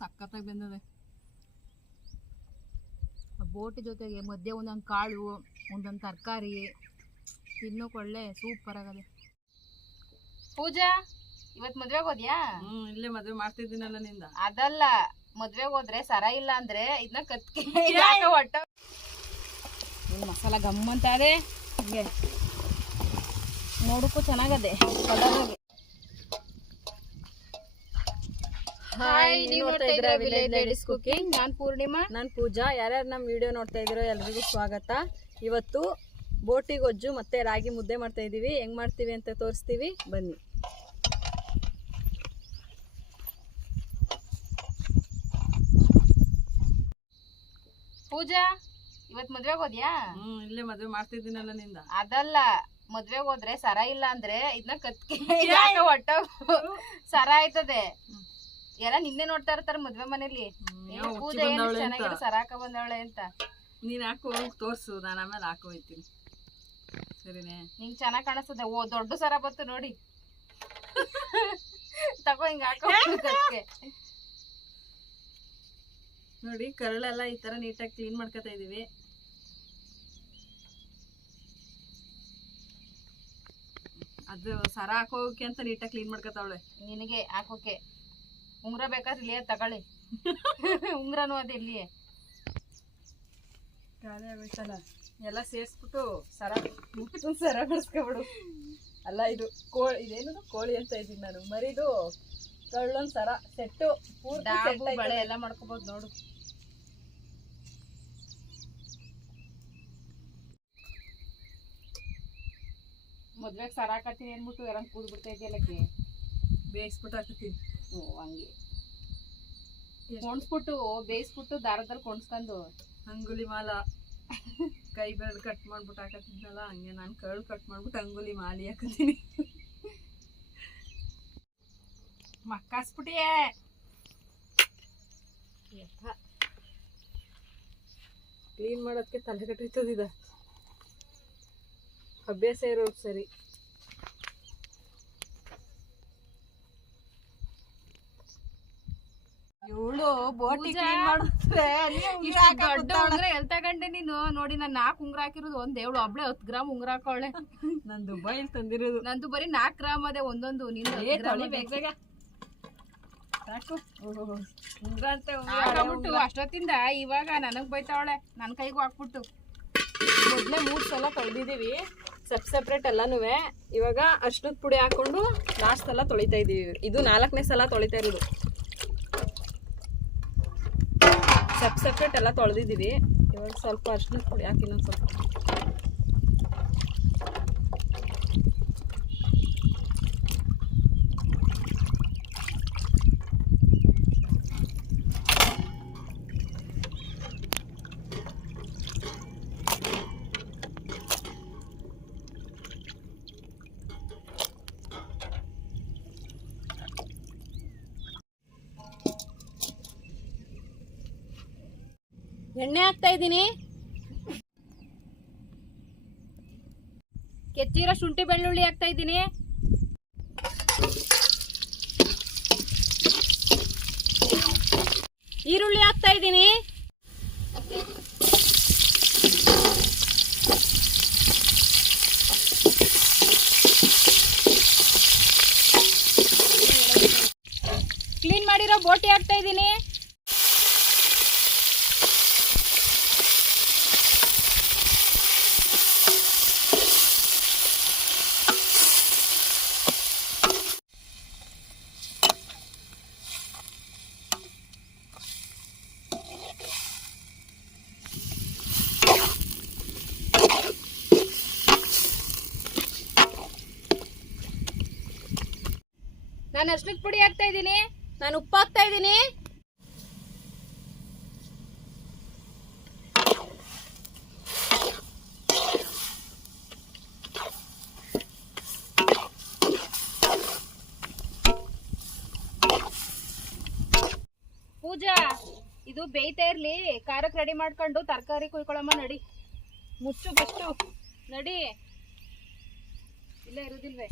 ಸಕ್ಕತ್ತಾಗಿ ಬಂದಿದೆ. ಬೋಟಿ ಜೊತೆಗೆ ಮಧ್ಯೆ ಒಂದೊಂದು ಕಾಳು, ಒಂದೊಂದು ತರಕಾರಿ ತಿನ್ನೋಕೆ ಒಳ್ಳೆ ಸೂಪರ್ ಆಗದೆ. ಪೂಜಾ, ಇವತ್ತು ಮದ್ವೆಗೆ ಹೋದ್ಯಾ? ಇಲ್ಲೇ ಮದ್ವೆ ಮಾಡ್ತಿದ್ದೀನಲ್ಲ ನಿಂದ. ಅದಲ್ಲ, ಮದ್ವೆಗೆ ಹೋದ್ರೆ ಸರ ಇಲ್ಲ ಅಂದ್ರೆ ಇದನ್ನ ಕತ್ಕೆ ಒಟ್ಟ ಮಸಾಲ ಗಮ್ಮಂತ ಅದೇ ಹಿಂಗೆ ನೋಡಕ್ಕೂ ಚೆನ್ನಾಗದೆ ಕಲರ್ ಆಗಿ. ಹಾಯ್, ನೀವು ನೋಡ್ತಾ ಇದ್ದೀರಾ ವಿಲೇಜ್ ಲೇಡೀಸ್ ಕುಕಿಂಗ್. ನಾನು ಪೂರ್ಣಿಮಾ. ನಾನು ಪೂಜಾ. ಯಾರ್ಯಾರು ನಮ್ಮ ವಿಡಿಯೋ ನೋಡ್ತಾ ಇದ್ದೀರೋ ಎಲ್ರಿಗೂ ಸ್ವಾಗತ. ಇವತ್ತು ಬೋಟಿ ಗೊಜ್ಜು ಮತ್ತೆ ರಾಗಿ ಮುದ್ದೆ ಮಾಡ್ತಾ ಇದ್ದೀವಿ. ಹೆಂಗ್ ಮಾಡ್ತೀವಿ ಅಂತ ತೋರಿಸ್ತೀವಿ, ಬನ್ನಿ. ಪೂಜಾ, ಇವತ್ತು ಮದ್ವೆಗೆ ಹೋದ್ಯಾ? ಇಲ್ಲೇ ಮದ್ವೆ ಮಾಡ್ತಿದ್ದೀನಲ್ಲ ನಿಂದ. ಅದಲ್ಲ, ಮದ್ವೆಗೆ ಹೋದ್ರೆ ಸರ ಇಲ್ಲ ಅಂದ್ರೆ ಇದನ್ನ ಕತ್ಕೆ ಒಟ್ಟ ಸರ ಆಯ್ತದೆ. ಎಲ್ಲ ನಿನ್ನೆ ನೋಡ್ತಾ ಇರ್ತಾರ ಮದ್ವೆ ಮನೇಲಿ. ಪೂಜೆ ಚೆನ್ನಾಗಿರೋ ಸರ ಹಾಕ ಬಂದವಳೆ ಅಂತ. ನೀನ್ ಹಾಕೋ ತೋರ್ಸು, ನಾನು ಆಮೇಲೆ ಹಾಕೋ ಹೋಯ್ತೀನಿ. ಸರಿನೇ? ನಿಂಗ್ ಚೆನ್ನಾಗ್ ಕಾಣಿಸ್ತದೆ. ಓ, ದೊಡ್ಡ ಸರ ಬಂತು ನೋಡಿ. ತಗೋ, ಹಿಂಗ ಹಾಕೋ. ನೋಡಿ, ಕರಳೆಲ್ಲ ಈ ತರ ನೀಟಾಗಿ ಕ್ಲೀನ್ ಮಾಡ್ಕೊತಾ ಇದೀವಿ. ಅದು ಸರ ಹಾಕೋಕೆ ಅಂತ ನೀಟಾಗಿ ಕ್ಲೀನ್ ಮಾಡ್ಕೊತಾವಳೆ. ನಿನಗೆ ಹಾಕೋಕೆ ಉಂಗ್ರ ಬೇಕಾದ್ರೆ ಇಲ್ಲಿಯೇ ತಗೊಳ್ಳಿ. ಉಂಗ್ರನು ಅದ ಇಲ್ಲಿಯೇ ಖಾಲಿ ಆಗೋಯ್ತಲ್ಲ. ಎಲ್ಲ ಸೇರಿಸ್ಬಿಟ್ಟು ಸರ ಬಿಡಿಸ್ಕೊಬಿಡು. ಅಲ್ಲ, ಇದು ಕೋಳಿ, ಇದೇನು ಕೋಳಿ ಅಂತ ಇದ್ದೀನಿ ನಾನು. ಮರಿದು ಕಳ್ಳೊಂದ್ ಸರ ಸೆಟ್ಟು ಪೂರ್ತಿ ಬಳೆ ಎಲ್ಲ ಮಾಡ್ಕೋಬಹುದು ನೋಡು. ಮದ್ವೆಗೆ ಸರ ಹಾಕತ್ತೀನಿ ಅನ್ಬಿಟ್ಟು ಯಾರಂಗ್ ಕೂದ್ ಬಿಡ್ತಾ ಇದೆಯಲ್ಲಕ್ಕೆ ಬೇಯಿಸ್ಬಿಟ್ಟು ಹಾಕತ್ತೀನಿ. ಹಂಗೆ ಕೊಣ್ಸ್ಬಿಟ್ಟು ಬೇಯಿಸ್ಬಿಟ್ಟು ದಾರದಲ್ಲಿ ಕೊಣ್ಸ್ಕೊಂಡು ಅಂಗುಲಿ ಮಾಲ ಕೈ ಬೆರಳು ಕಟ್ ಮಾಡ್ಬಿಟ್ಟು ಹಾಕತ್ತಿದ್ನಲ್ಲ, ಹಂಗೆ ನಾನು ಕರ್ಳು ಕಟ್ ಮಾಡ್ಬಿಟ್ಟು ಅಂಗುಲಿ ಮಾಲಿ ಹಾಕತ್ತೀನಿ. ಮಕ್ಕಾಸ್ಬಿಟ್ಟಿಯೇ. ಕ್ಲೀನ್ ಮಾಡೋದಕ್ಕೆ ತಲೆ ಕಟ್ಟೈತದ. ಅಭ್ಯಾಸ ಇರೋದು ಸರಿ. ಇವಳು ಬೋಟಿ ಕ್ಲೀನ್ ಮಾಡುತ್ತೆ. ಉಂಗ್ರ ಎಲ್ ತಗೊಂಡೆ ನೀನು? ನೋಡಿ, ನಾನು 4 ಉಂಗ್ರ ಹಾಕಿರೋದು. ಒಂದ್ ಏಳು ಒಬ್ಳೆ 10 ಗ್ರಾಮ್ ಉಂಗ್ರ ಹಾಕೋಳೆ. ನಾನು ದುಬೈಲ್ ತಂದಿರೋದು. ನಂದು ಬರೀ 4 ಗ್ರಾಮ್ ಅದೇ ಒಂದೊಂದು. ನೀನು ಬೇಗ ಸಾಕು. ಉಂಗ್ರ ಅಂತ ಹಾಕ್ಬಿಟ್ಟು ಅಷ್ಟೊತ್ತಿಂದ ಇವಾಗ ನನಗ್ ಬೈತಾವಳೆ, ನನ್ನ ಕೈಗೂ ಹಾಕ್ಬಿಟ್ಟು. ಮೊದಲೇ 3 ಸಲ ತೊಳೆದಿದ್ದೀವಿ ಸಪ್ರೇಟ್ ಎಲ್ಲಾನು. ಇವಾಗ ಅರ್ಶಿನದ ಪುಡಿ ಹಾಕೊಂಡು ಲಾಸ್ಟ್ ಸಲ ತೊಳಿತಾ ಇದೀವಿ. ಇದು 4ನೇ ಸಲ ತೊಳಿತಾ ಇರೋದು. ಸಪ್ರೇಟ್ ಎಲ್ಲ ತೊಳೆದಿದ್ದೀವಿ. ಇವಾಗ ಸ್ವಲ್ಪ ಅರ್ಶಿನದ ಪುಡಿ ಹಾಕಿ ಇನ್ನೊಂದು ಸ್ವಲ್ಪ. ಎಣ್ಣೆ ಹಾಕ್ತಾ ಇದ್ದೀನಿ. ಕೆಚ್ಚಿರೋ ಶುಂಠಿ ಬೆಳ್ಳುಳ್ಳಿ ಹಾಕ್ತಾ ಇದ್ದೀನಿ. ಈರುಳ್ಳಿ ಹಾಕ್ತಾ ಇದ್ದೀನಿ. ಕ್ಲೀನ್ ಮಾಡಿರೋ ಬೋಟಿ ಹಾಕ್ತಾ ಇದ್ದೀನಿ. ನಾನು ಅರ್ಶಿನದ ಪುಡಿ ಹಾಕ್ತಾ ಇದ್ದೀನಿ. ನಾನು ಉಪ್ಪು ಹಾಕ್ತಾ ಇದ್ದೀನಿ. ಪೂಜಾ, ಇದು ಬೇಯ್ತಾ ಇರ್ಲಿ. ಖಾರಕ್ಕೆ ರೆಡಿ ಮಾಡ್ಕೊಂಡು ತರಕಾರಿ ಕುಯ್ಕೊಳ್ಳಮ್ಮ. ನಡಿ, ಮುಚ್ಚು ಫಸ್ಟು. ನಡಿ, ಇಲ್ಲ ಇರೋದಿಲ್ವೇ?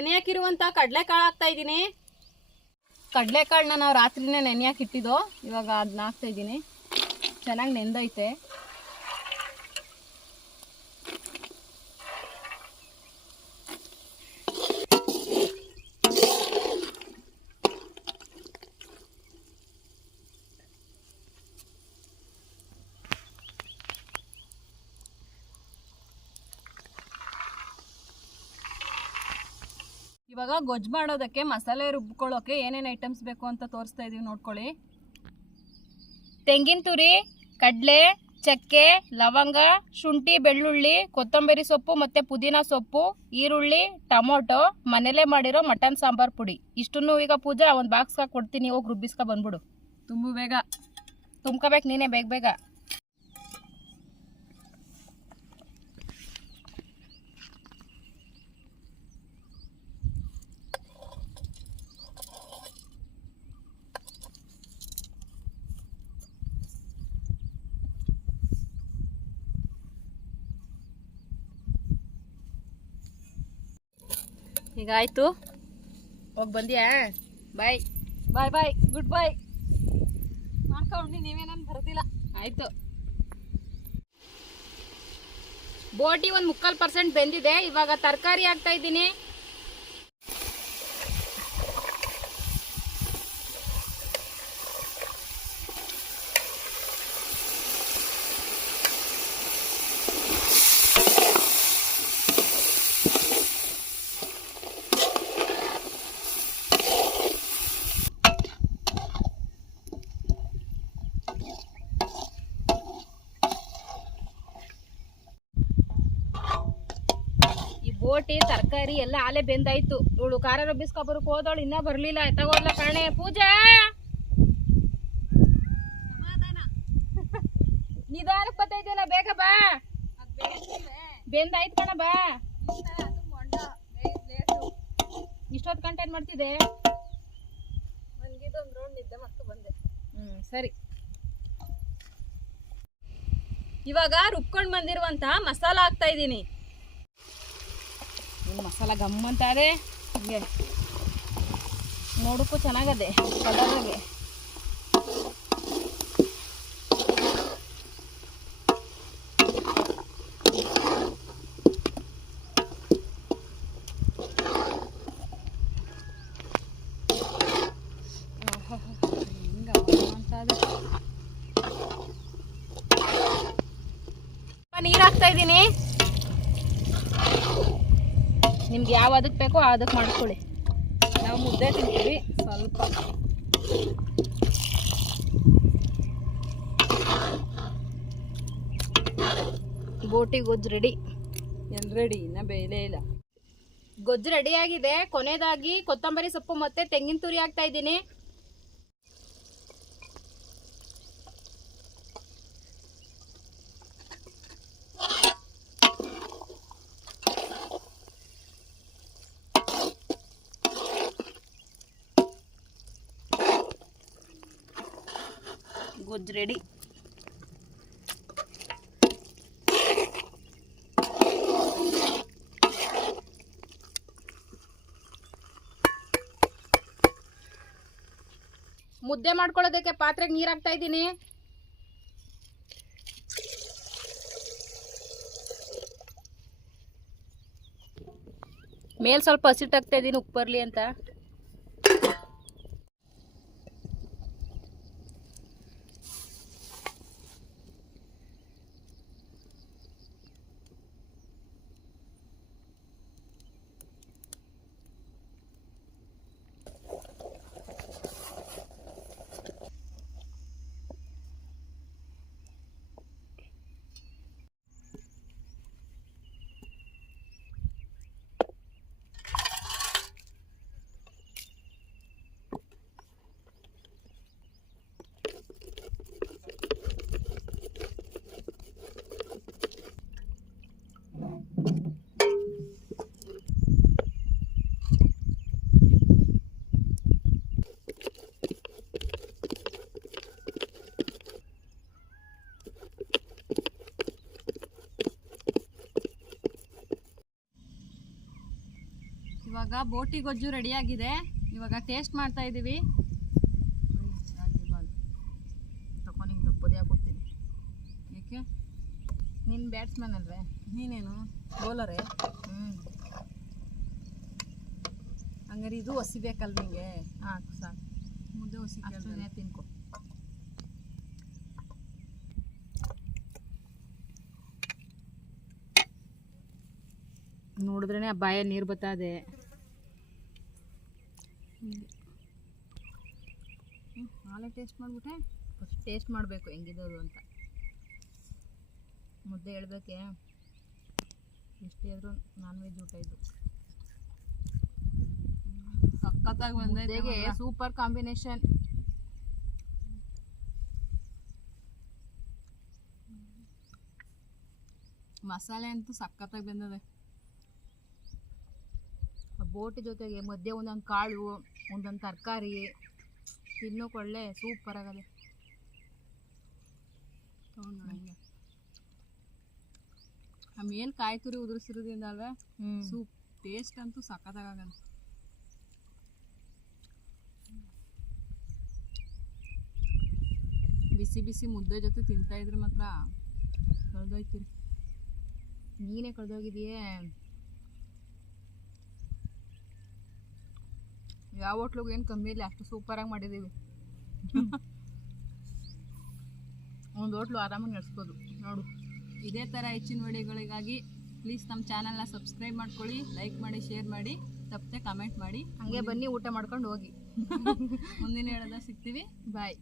ನೆನೆ ಹಾಕಿರುವಂಥ ಕಡಲೆಕಾಳು ಹಾಕ್ತಾ ಇದ್ದೀನಿ. ಕಡಲೆಕಾಳನ್ನ ನಾವು ರಾತ್ರಿನೇ ನೆನೆ ಹಾಕಿಟ್ಟಿದ್ದು, ಇವಾಗ ಅದನ್ನ ಹಾಕ್ತಾ ಇದ್ದೀನಿ. ಚೆನ್ನಾಗಿ ನೆಂದೈತೆ. ಇವಾಗ ಗೊಜ್ಜು ಮಾಡೋದಕ್ಕೆ ಮಸಾಲೆ ರುಬ್ಕೊಳ್ಳೋಕೆ ಏನೇನು ಐಟಮ್ಸ್ ಬೇಕು ಅಂತ ತೋರಿಸ್ತಾ ಇದೀವಿ, ನೋಡ್ಕೊಳ್ಳಿ. ತೆಂಗಿನ ತುರಿ, ಕಡಲೆ, ಚಕ್ಕೆ, ಲವಂಗ, ಶುಂಠಿ, ಬೆಳ್ಳುಳ್ಳಿ, ಕೊತ್ತಂಬರಿ ಸೊಪ್ಪು ಮತ್ತು ಪುದೀನ ಸೊಪ್ಪು, ಈರುಳ್ಳಿ, ಟೊಮೊಟೊ, ಮನೇಲೇ ಮಾಡಿರೋ ಮಟನ್ ಸಾಂಬಾರ್ ಪುಡಿ. ಇಷ್ಟನ್ನು ಈಗ ಪೂಜಾ ಒಂದು ಬಾಕ್ಸ್ಗೆ ಕೊಡ್ತೀನಿ, ಹೋಗಿ ರುಬ್ಬಿಸ್ಕೊ ಬಂದ್ಬಿಡು. ತುಂಬ ಬೇಗ ತುಂಬ್ಕೋಬೇಕು ನೀನೇ ಬೇಗ ಬೇಗ. ಈಗ ಆಯಿತು, ಹೋಗಿ ಬಂದ್ಯಾ? ಬಾಯ್ ಬಾಯ್ ಬಾಯ್, ಗುಡ್ ಬಾಯ್. ಮಾಡ್ಕೊಂಡು ನೀವೇನಂದು ಬರೋದಿಲ್ಲ. ಆಯಿತು. ಬೋಟಿ ಒಂದು 3/4% ಬೆಂದಿದೆ. ಇವಾಗ ತರಕಾರಿ ಹಾಕ್ತಾ ಇದ್ದೀನಿ. ಬೋಟಿ ತರಕಾರಿ ಎಲ್ಲ ಆಲೆ ಬೆಂದಾಯ್ತು. ಇವಳು ಖಾರ ರುಬ್ಬಿಸ್ಕೊಬರಕ್ಕೆ ಹೋದವಳು ಇನ್ನೂ ಬರಲಿಲ್ಲ. ತಗೋದ್ಲ ಕಾಣೆ ಪೂಜಾ. ನಿಧಾನಕ್ಕೆ ಬತ್ತೈತಿಲ್ಲ, ಬೇಗ ಬಾ. ಬೆಂದಾಯ್ತು ಕಣ, ಬಾ. ಇಷ್ಟೊತ್ತು ಗಂಟೆ ಏನು ಮಾಡ್ತಿದ್ದೆ? ಒಂದು ರೌಂಡ್ ನಿದ್ದೆ ಮತ್ತೆ ಬಂದೆ. ಸರಿ. ಇವಾಗ ರುಬ್ಕೊಂಡು ಬಂದಿರುವಂತ ಮಸಾಲ ಹಾಕ್ತಾ ಇದ್ದೀನಿ. ಮಸಾಲ ಗಮ್ಮಂತ ಅದೇ, ಹಿಂಗೆ ನೋಡಕ್ಕೂ ಚೆನ್ನಾಗದೆ ಕಲರಾಗೆ. ನೀರು ಹಾಕ್ತಾ ಇದ್ದೀನಿ. ನಿಮ್ಗೆ ಯಾವ ಅದಕ್ಕೆ ಬೇಕೋ ಅದಕ್ಕೆ ಮಾಡ್ಕೊಳ್ಳಿ. ನಾವು ಮುದ್ದೆ ತಿಂತೀವಿ ಸ್ವಲ್ಪ. ಬೋಟಿ ಗೊಜ್ಜು ರೆಡಿ. ಎಲ್ಲಿ ರೆಡಿ? ಇನ್ನ ಬೇಯಲೇ ಇಲ್ಲ. ಗೊಜ್ಜು ರೆಡಿ ಆಗಿದೆ. ಕೊನೆಯದಾಗಿ ಕೊತ್ತಂಬರಿ ಸೊಪ್ಪು ಮತ್ತೆ ತೆಂಗಿನ ತುರಿ ಹಾಕ್ತಾ ಇದ್ದೀನಿ. ಗೊಜ್ಜು ರೆಡಿ. ಮುದ್ದೆ ಮಾಡ್ಕೊಳ್ಳೋದಕ್ಕೆ ಪಾತ್ರೆಗೆ ನೀರು ಹಾಕ್ತಾ ಇದ್ದೀನಿ. ಮೇಲ್ ಸ್ವಲ್ಪ ಹಸಿಟ್ಟು ಹಾಕ್ತಾ ಇದ್ದೀನಿ, ಉಪ್ಪು ಬರಲಿ ಅಂತ. ಬೋಟಿ ಗೊಜ್ಜು ರೆಡಿಯಾಗಿದೆ. ಇವಾಗ ಟೇಸ್ಟ್ ಮಾಡ್ತಾ ಇದ್ದೀವಿ. ರಾಗಿ ಬಾಲ್ ತಗೊಂಡು ಹಿಂಗೆ ದಪ್ಪದೇ ಹಾಕೊಡ್ತೀನಿ. ಏಕೆ ನಿನ್ನ ಬ್ಯಾಟ್ಸ್ಮನ್ ಅಲ್ವೇ? ನೀನೇನು ಬೌಲರೇ? ಹಂಗಾರೆ ಇದು ಹಸಿಬೇಕಲ್ಲ ನಿಂಗೆ? ಹಾಕು ಸಾಕು. ಮುದ್ದೆ ಹಸಿ ಅಷ್ಟೇ ತಿನ್ಕೊ. ನೋಡಿದ್ರೇನೆ ಬಾಯ ನೀರು ಬರ್ತದೆ. ನಾಳೆ ಟೇಸ್ಟ್ ಮಾಡಿಬಿಟ್ಟೆ. ಫಸ್ಟ್ ಟೇಸ್ಟ್ ಮಾಡಬೇಕು ಹೆಂಗಿದದು ಅಂತ. ಮುದ್ದೆ ಹೇಳ್ಬೇಕೆ, ಎಷ್ಟೇ ಆದರೂ ನಾನ್ ವೆಜ್ ಊಟ ಇದು. ಸಖತ್ತಾಗಿ ಬಂದೈತೆ. Super combination. ಮಸಾಲೆ ಅಂತೂ ಸಖತ್ತಾಗಿ ಬಂದಿದೆ. ಬೋಟಿ ಜೊತೆಗೆ ಮಧ್ಯೆ ಒಂದೊಂದು ಕಾಳು, ಒಂದೊಂದು ತರಕಾರಿ ತಿನ್ನೋಕೆ ಒಳ್ಳೆ ಸೂಪರ್ ಆಗದೆ. ತೊಗೊಂಡು ಏನು ಕಾಯಿ ತುರಿ ಉದುರಿಸಿರೋದ್ರಿಂದ ಅಲ್ವೇ ಸೂಪ್ ಟೇಸ್ಟ್ ಅಂತೂ ಸಖತ್ತಾಗದ. ಬಿಸಿ ಬಿಸಿ ಮುದ್ದೆ ಜೊತೆ ತಿಂತಾ ಇದ್ರೆ ಮಾತ್ರ ಕಳೆದೋಯ್ತೀರಿ. ನೀನೇ ಕಳೆದೋಗಿದೆಯೇ. ಯಾವ ಹೋಟ್ಲಿಗೆ ಏನು ಕಮ್ಮಿ ಇಲ್ಲ, ಅಷ್ಟು ಸೂಪರಾಗಿ ಮಾಡಿದ್ದೀವಿ. ಒಂದು ಹೋಟ್ಲು ಆರಾಮಾಗಿ ನಡೆಸ್ಬೋದು ನೋಡು. ಇದೇ ಥರ ಹೆಚ್ಚಿನ ವಿಡಿಯೋಗಳಿಗಾಗಿ ಪ್ಲೀಸ್ ನಮ್ಮ ಚಾನಲ್ನ ಸಬ್ಸ್ಕ್ರೈಬ್ ಮಾಡ್ಕೊಳ್ಳಿ, ಲೈಕ್ ಮಾಡಿ, ಶೇರ್ ಮಾಡಿ, ತಪ್ಪದೆ ಕಮೆಂಟ್ ಮಾಡಿ. ಹಾಗೆ ಬನ್ನಿ ಊಟ ಮಾಡ್ಕೊಂಡು ಹೋಗಿ. ಮುಂದಿನ ಹೇಳೋದ ಸಿಗ್ತೀವಿ. ಬಾಯ್.